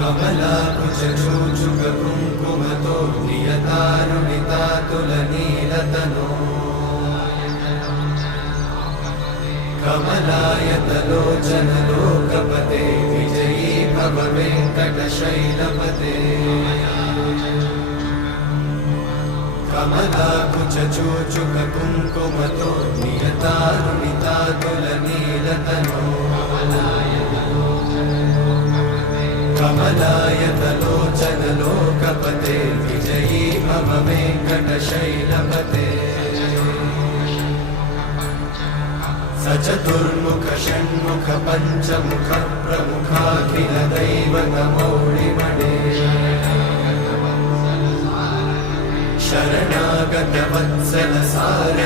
कमलाकुचूचुककुङ्कुमतो नियतारुणितातुलनीलतनो कमलायतलोचनलोकपते विजयी भव वेङ्कटशैलपते कमलाकुचूचुककुङ्कुमतो नियतारुणितातुलनीलतनो कमलायतलोचनलोकपते विजयी भव वेङ्कटशैलपते सचतुर्मुख षण्मुख पञ्चमुख प्रमुखाखिलदैवतमौलिमणे शरणागतवत्सल सार